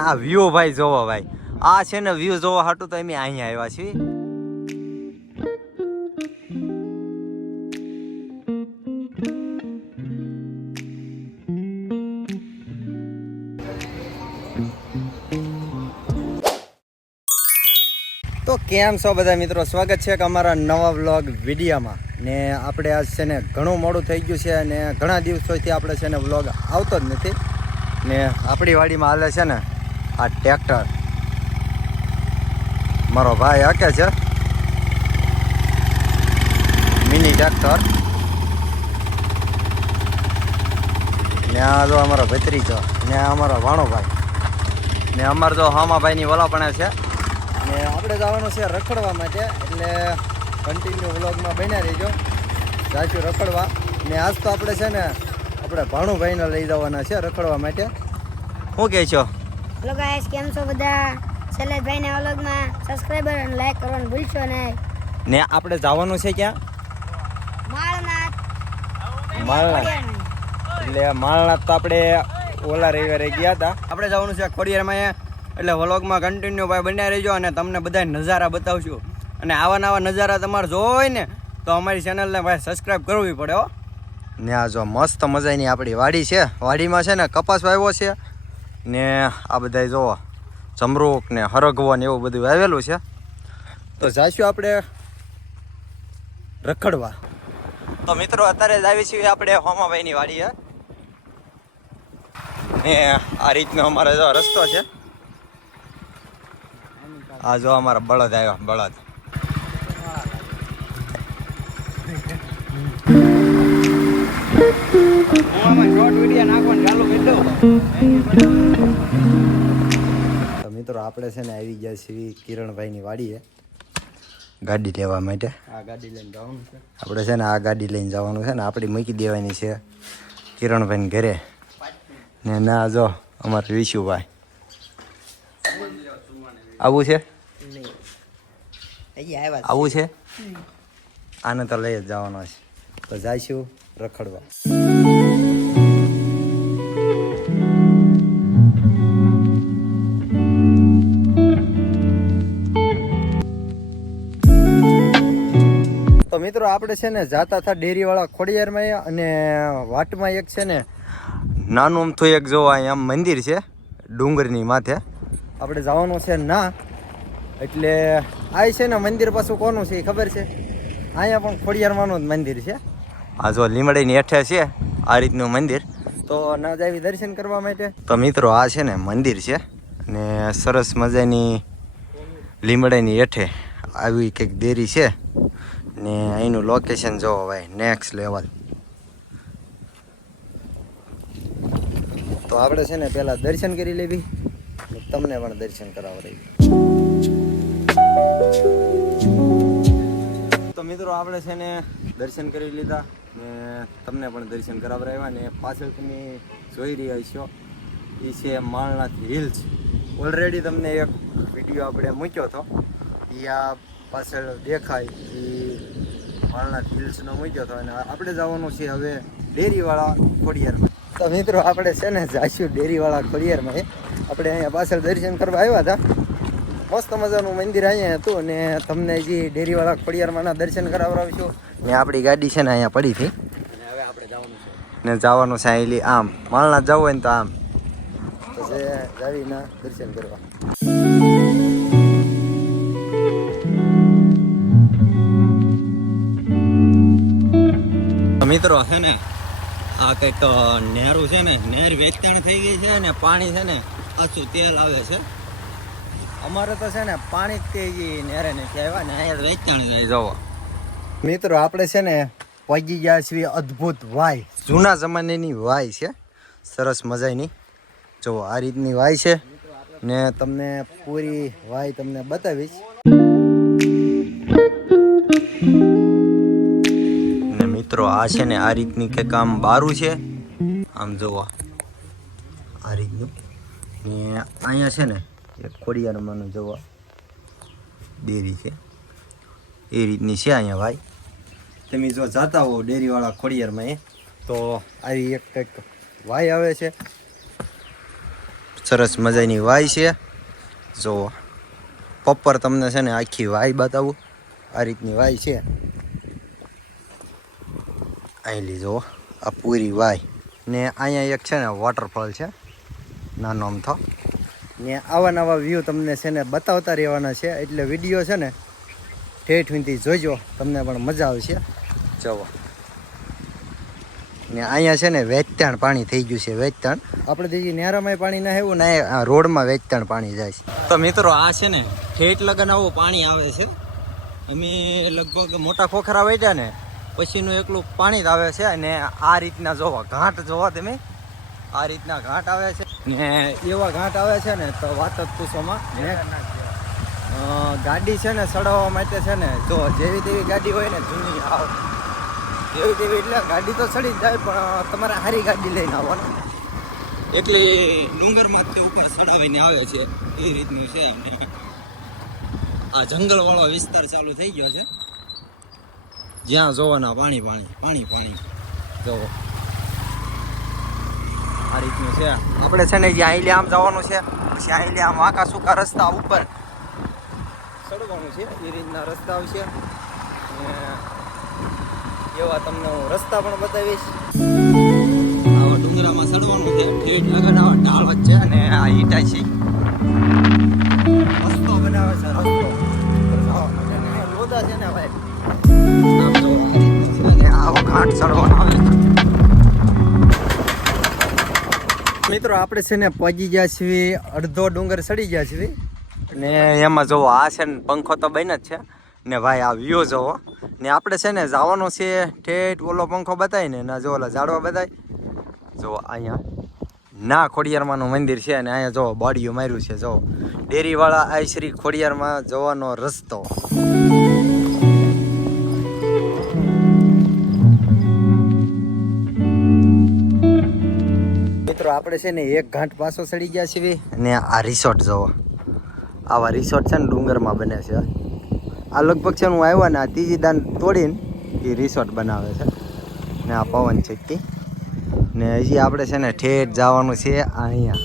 આ વ્યૂ ભાઈ જોવો ભાઈ, આ છે ને વ્યૂ જોવા હાટું તો અમે અહીંયા આવ્યા છીએ. તો કેમ છો બધા મિત્રો, સ્વાગત છે કે અમારા નવા વ્લોગ વિડીયોમાં. ને આપણે આજ છે ને ઘણું મોડું થઈ ગયું છે અને ઘણા દિવસોથી આપણે છે ને વ્લોગ આવતો જ નથી. ને આપણી વાડીમાં હાલે છે ને આ ટ્રેક્ટર, મારો ભાઈ હાકે છે મિની ટ્રેક્ટર. ને આ જો અમારો ભત્રીજો ને અમારો ભાણોભાઈ ને અમારો જો હામાભાઈની વલાપણે છે. ને આપણે જવાનું છે રખડવા માટે, એટલે કન્ટિન્યુ વ્લોગમાં બન્યા રહીજો. જાશું રખડવા. ને આજ તો આપણે છે ને આપણે ભાણુભાઈને લઈ જવાના છે રખડવા માટે. શું કહે છો? હેલો ગાઈસ, કેમ છો બધા? શૈલેષભાઈના વ્લોગમાં સબસ્ક્રાઇબર અને લાઈક કરવાનું ભૂલશો નહીં. ને આપણે જવાનું છે ક્યાં? માળનાથ. એટલે માળનાથ તો આપણે ઓલા રવિવારે ગયા હતા. આપણે જવાનું છે ખોડિયારમાં, એટલે વ્લોગમાં કન્ટિન્યુ ભાઈ બન્યા રહેજો અને તમને બધા નજારા બતાવશું. અને આવા નવા નજારા તમારે જોવો હોય ને તો અમારી ચેનલને ભાઈ સબસ્ક્રાઈબ કરવી પડે હો. ને આ જો મસ્ત મજાની આપણી વાડી છે. વાડીમાં છે ને કપાસ વાવ્યો છે ને આ બધા જોવો જમરૂક ને હરગવો ને એવું બધું વાવેલું છે. તો જાશું આપણે રખડવા. તો મિત્રો અત્યારે જ આવી છીએ આપણે હોમાભાઈની વાડીએ. ને આ રીતનો અમારે જો રસ્તો છે. આ જો અમારા બળદ આવ્યા, બળદ. તો મિત્રો આપણે છે ને આવી ગયા છીએ કિરણભાઈની વાડીએ ગાડી લેવા માટે. આ ગાડી લઈને જવાનું છે આપણે, છે ને આ ગાડી લઈને જવાનું છે ને આપણી મૂકી દેવાની છે કિરણભાઈને ઘરે. ને ના જો અમારે વિશુભાઈ આવું છે, આવું છે. આને તો લઈ જ જવાનો છે. તો જઈશું રખડવા. તો મિત્રો આપણે છે ને જાતા હતા ડેરીવાળા ખોડિયારમાં, અને વાટમાં એક છે ને નાનું અમથું એક જો અહીંયા મંદિર છે ડુંગરની માથે. આપણે જવાનું છે ના, એટલે આ છે ને મંદિર પાછું કોનું છે એ ખબર છે? અહીંયા પણ ખોડિયારમાંનું જ મંદિર છે. આ જો લીમડીની હેઠે છે આ રીતનું મંદિર. તો ના જાવી દર્શન કરવા માટે. તો મિત્રો આ છે ને મંદિર છે ને સરસ મજાની લીમડીની હેઠે આવી કંઈક દેરી છે. ને અહીંનું લોકેશન જોવો ભાઈ, નેક્સ્ટ લેવલ. તો આપણે છે ને પહેલા દર્શન કરી લેવી, તમને પણ દર્શન કરાવડાવી. તો મિત્રો આપણે છે ને દર્શન કરી લીધા ને તમને પણ દર્શન કરાવડાવ્યા. ને પાછળ તમે જોઈ રહ્યા છો એ છે માળનાથ હિલ્સ. ઓલરેડી તમને એક વિડીયો આપણે મૂક્યો હતો, એ આ પાછળ દેખાય એ માળનાથ હિલ્સનો મૂક્યો હતો. અને આપણે જવાનું છે હવે ડેરીવાળા ખોડિયારમાં. તો મિત્રો આપણે છે ને જાશું ડેરીવાળા ખોડિયારમાં. આપણે અહીંયા પાછળ દર્શન કરવા આવ્યા હતા. મસ્ત મજાનું મંદિર અહીંયા હતું અને તમને જે ડેરીવાળા ખોડિયારમાંના દર્શન કરાવડાવીશું. ને આપણી ગાડી છે ને અહીંયા પડી હતી અને હવે આપણે જવાનું છે ને જવાનું છે અહીં આમ માળનાથ જવું હોય ને તો આમ તો છે જાવીના દર્શન કરવા. મિત્રો છે ને આ કંઈક નહેરું છે ને, નહેર વેચાણ થઈ ગઈ છે ને પાણી છે ને આછું તેલ આવે છે. અમારે તો છે ને પાણી જ તે નહેરે નથી આવ્યા ને અહીંયા વેચાણ લઈ જવો. મિત્રો આપણે છે ને પહોંચી ગયા છીએ અદ્ભુત વાય. જૂના જમાનાની વાય છે, સરસ મજાની. જો આ રીતની વાય છે ને તમને પૂરી વાય તમને બતાવીશ. ને મિત્રો આ છે ને આ રીતની કંઈક આમ બારું છે, આમ જોવો આ રીતનું. ને અહીંયા છે ને એક ખોડિયારમાંનું જોવા ડેરી છે એ રીતની છે અહીંયા ભાઈ. તમે જો જાતા હો ડેરીવાળા ખોડિયારમાં તો આવી એક કંઈક વાય આવે છે. સરસ મજાની વાય છે. જો પપ્પર તમને છે ને આખી વાય બતાવું. આ રીતની વાય છે. અહીં લીધો આ પૂરી વાય ને અહીંયા એક છે ને વોટરફોલ છે નાનો અમથો ને આવા નવા વ્યૂ તમને છે ને બતાવતા રહેવાના છે. એટલે વિડીયો છે ને ઠેઠ સુધી જોજો, તમને પણ મજા આવશે. જુઓ ને અહીંયા છે ને વેચતાણ પાણી થઈ ગયું છે. વેચતાણ આપણે જે નેરામાં પાણી ના એવું ને આ રોડમાં વેચતાણ પાણી જાય છે. તો મિત્રો આ છે ને ઠેઠ લગન આવું પાણી આવે છે. અમે લગભગ મોટા ખોખરા વેચ્યા ને પછીનું એકલું પાણી જ આવે છે. અને આ રીતના જોવા ઘાટ જોવા તમે, આ રીતના ઘાટ આવે છે ને એવા ઘાટ આવે છે ને તો વાત જ પૂછોમાં. ગાડી છે ને ચડાવવા માટે છે ને જો જેવી તેવી ગાડી હોય ને જૂની આવ જેવી તેવી એટલે ગાડી તો ચડી જ જાય, પણ તમારે સારી ગાડી લઈને આવવાનું. એટલી ડુંગરમાંથી ઉપર ચડાવીને આવે છે એ રીતનું છે. અને આ જંગલવાળો વિસ્તાર ચાલુ થઈ ગયો છે, જ્યાં જોવાના પાણી પાણી પાણી પાણી. જોવો આ રીતનું છે. આપણે છે ને જ્યાં આમ જવાનું છે, પછી અહીં આમ આકા સૂકા રસ્તા ઉપર ચડવાનું છે. એ રીતના રસ્તા આવશે. એવા તમને હું રસ્તા પણ બતાવીશ. આવા ડુંગરામાં ચડવાનું છે. ઠેઠ આગળ આવા ઢાળ વચ્ચે અને આ ઈટા છે. રસ્તો બનાવે છે, રસ્તો જવા માટે. લોદા છે ને ભાઈ, આવો ઘાટ ચડવાનો આવે. મિત્રો આપણે છે ને પહોંચી ગયા છીએ, અડધો ડુંગર ચડી ગયા છીએ ને એમાં જોવો આ છે ને પંખો તો બન જ છે ને ભાઈ આ વ્યૂ જોવો. ને આપણે છે ને જવાનું છે ઠેઠ ઓલો પંખો બતાવી ને ના જો ઓલા ઝાડવા બતાવી. જો અહીંયા ના ખોડિયારમાંનું મંદિર છે અને અહીંયા જો બાડીયું માર્યું છે. જો ડેરીવાળા આ શ્રી ખોડિયારમાં જવાનો રસ્તો. મિત્રો આપણે છે ને એક ઘાટ પાછો ચડી ગયા છીએ અને આ રિસોર્ટ જોવો. આવા રિસોર્ટ છે ને ડુંગરમાં બને છે. આ લગભગ છે હું આવ્યા ને આ ત્રીજી દાન તોડીને એ રિસોર્ટ બનાવે છે. ને આ પવન ચક્કી ને હજી આપણે છે ને ઠેઠ જવાનું છે અહીંયા.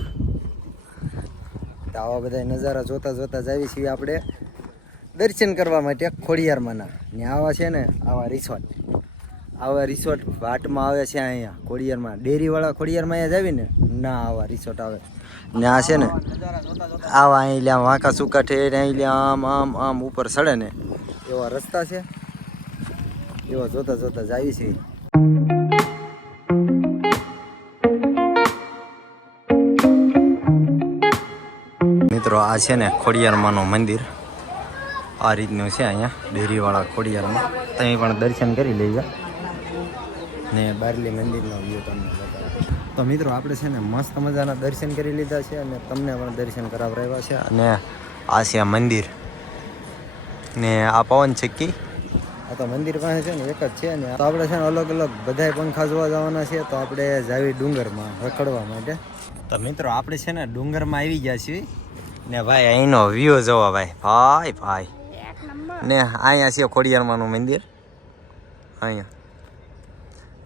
તો આવા બધા નજારા જોતા જોતા જાવી છીએ આપણે દર્શન કરવા માટે ખોડિયારમાંના. ને આવા છે ને આવા રિસોર્ટ વાટમાં આવે છે અહીંયા ખોડિયારમાં. ડેરીવાળા ખોડિયારમાં અહીંયા જાવી ને ના આવા રિસોર્ટ આવે ને આ છે ને આવા અહીં આમ વાંકા સૂકા ઠેઠ અહીં આમ આમ આમ ઉપર ચડે ને એવા રસ્તા છે. એવા જોતા જોતા જાવી છે. મિત્રો આ છે ને ખોડિયારમાંનું મંદિર આ રીતનું છે અહીંયા ડેરીવાળા ખોડિયારમાં. તમે પણ દર્શન કરી લેજો ને બારલી મંદિરનો વ્યૂ તમને બતાવો. તો મિત્રો આપણે છે ને મસ્ત મજાના દર્શન કરી લીધા છે અને તમને પણ દર્શન કરાવરાવ્યા છે. અને આ છે આ મંદિર ને આ પવન ચક્કી. આ તો મંદિર પાસે છે ને એક જ છે ને. તો આપણે છે ને અલગ અલગ બધાય પંખા જોવા જવાના છે. તો આપણે જાવી ડુંગરમાં રખડવા માટે. તો મિત્રો આપણે છે ને ડુંગરમાં આવી ગયા છીએ ને ભાઈ અહીંનો વ્યૂ જોવા ભાઈ ભાઈ ને અહીંયા છે ખોડિયારમાંનું મંદિર અહીંયા.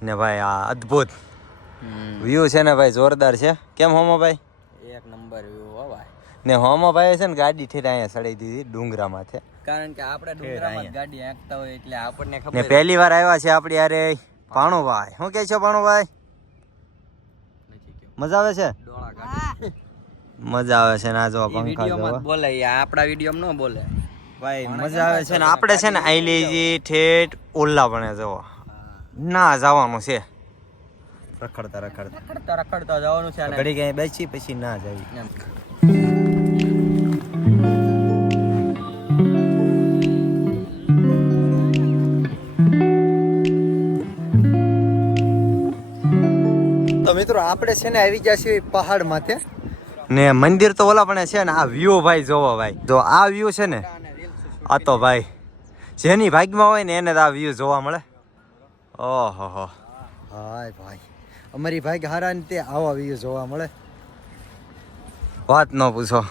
ને ભાઈ આ અદ્ભુત વ્યૂ છે ને ભાઈ જોરદાર છે. કેમ હોમો ભાઈ? એક નંબર વ્યૂ હો ભાઈ. ને હોમો ભાઈ છે ને ગાડી ઠેઠ અહીંયા ચડાવી દીધી ડુંગરામાંથી. કારણ કે આપણે ડુંગરામાં ગાડી હાંકતા હોય એટલે આપણને ને ખબર. પહેલી વાર આવ્યા છે આપણી યારે ભાણુભાઈ. શું કહે છો ભાણુભાઈ? મજા આવે છે? મજા આવે છે ને આ જો પંખા વિડીયોમાં બોલે, આપણા વિડીયોમાં ન બોલે ભાઈ. મજા આવે છે ને આપણે છે ને આઈલીજી ઠેઠ ઓલા પણ જવો ના જવાનું છે. રખડતા જવાનું છે. ઘડી ક્યાંય બેસી પછી ના જાય. તો મિત્રો આપણે છે ને આવી ગયા છીએ પહાડ માથે ને મંદિર તો ઓલા પણ છે ને આ વ્યૂ ભાઈ જોવો ભાઈ. જો આ વ્યૂ છે ને આ તો ભાઈ જેની ભાગમાં હોય ને એને જ આ વ્યૂ જોવા મળે. ઓહો હાય ભાઈ અમારી ભાગ હારા ને તે આવા વ્યૂ જોવા મળે. વાત ન પૂછો.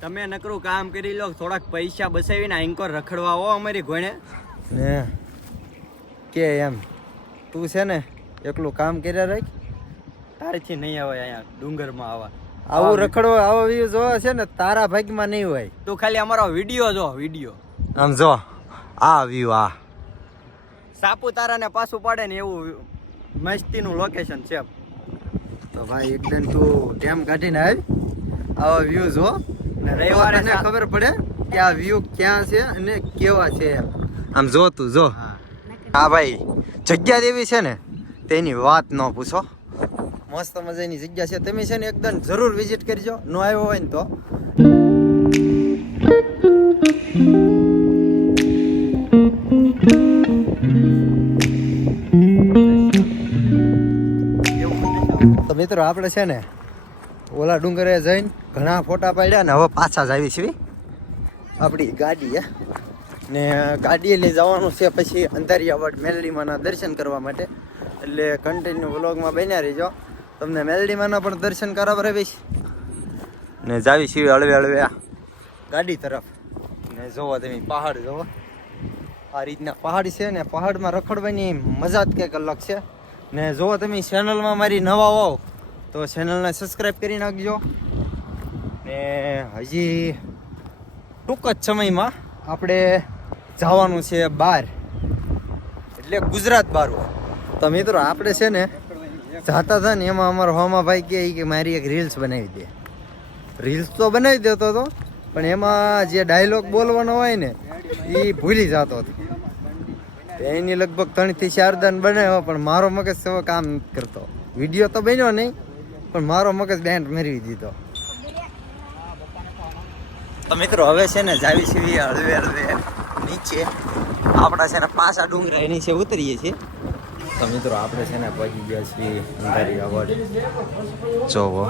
તમે નકરું કામ કરી લો, થોડાક પૈસા બચાવીને એન્કોર રખડવા હો અમારી ઘોડે ને કે એમ તું છે ને એકલું કામ કર્યા રાખ. તારથી નહીં આવે અહીંયા ડુંગરમાં આવા. આવું રખડવો આવો વ્યૂ જોવા છે ને તારા ભાગમાં નહીં હોય. તું ખાલી અમારો વિડીયો જો વિડીયો. આમ જો આ વ્યૂ આ સાપુતારા ને પાછું પાડે ને એવું મસ્તીનું લોકેશન છે. તો ભાઈ એકદમ તું ટેમ કાઢીને આવી આવા વ્યૂ જો ને રવિવારે તને ખબર પડે કે આ વ્યૂ ક્યાં છે અને કેવા છે એમ. આમ જો તું જો હા ભાઈ જગ્યા એવી છે ને તેની વાત ન પૂછો. મસ્ત મજાની જગ્યા છે. તમે છે ને એકદમ જરૂર વિઝિટ કરજો. ન આવ્યો હોય ને તો તો મિત્રો આપણે છે ને ઓલા ડુંગરે જઈને ઘણા ફોટા પાડ્યા ને હવે પાછા જ આવી છીએ આપણી ગાડીએ ને ગાડીએ લઈ જવાનું છે પછી અંધારિયાવાડ મેલડીમાના દર્શન કરવા માટે. એટલે કન્ટિન્યુ વ્લોગમાં બન્યા રહીજો. તમને મેલડીમાના પણ દર્શન કરાવરાવીશ ને જાવી છીએ હળવે હળવે ગાડી તરફ. ને જોવો તમે પહાડ જોવો આ રીતના પહાડ છે ને પહાડમાં રખડવાની મજા જ કંઈક અલગ છે. ને જો તમે ચેનલમાં મારી નવા હોવ તો ચેનલને સબસ્ક્રાઈબ કરી નાખજો. ને હજી ટૂંક જ સમયમાં આપણે જવાનું છે બહાર એટલે ગુજરાત બહાર. તો મિત્રો આપણે છે ને જતા હતા ને એમાં અમારો હોમા ભાઈ કે મારી એક રીલ્સ બનાવી દે. રીલ્સ તો બનાવી દેતો હતો પણ એમાં જે ડાયલોગ બોલવાનો હોય ને એ ભૂલી જતો હતો. એની લગભગ 3 થી 4 દાન બનાવ્યો પણ મારો મગજ સવો કામ નથી કરતો. વિડીયો તો બન્યો નહીં પણ મારો મગજ બેન્ડ મેળવી દીધો. તો મિત્રો હવે છે ને જાવી છીએ હળવે હળવે નીચે. આપણા છે ને પાછા ડુંગરા નીચે ઉતરીએ છીએ. તો મિત્રો આપણે છે ને પહોંચી ગયા છીએ અંધારિયાવાડ. જોવો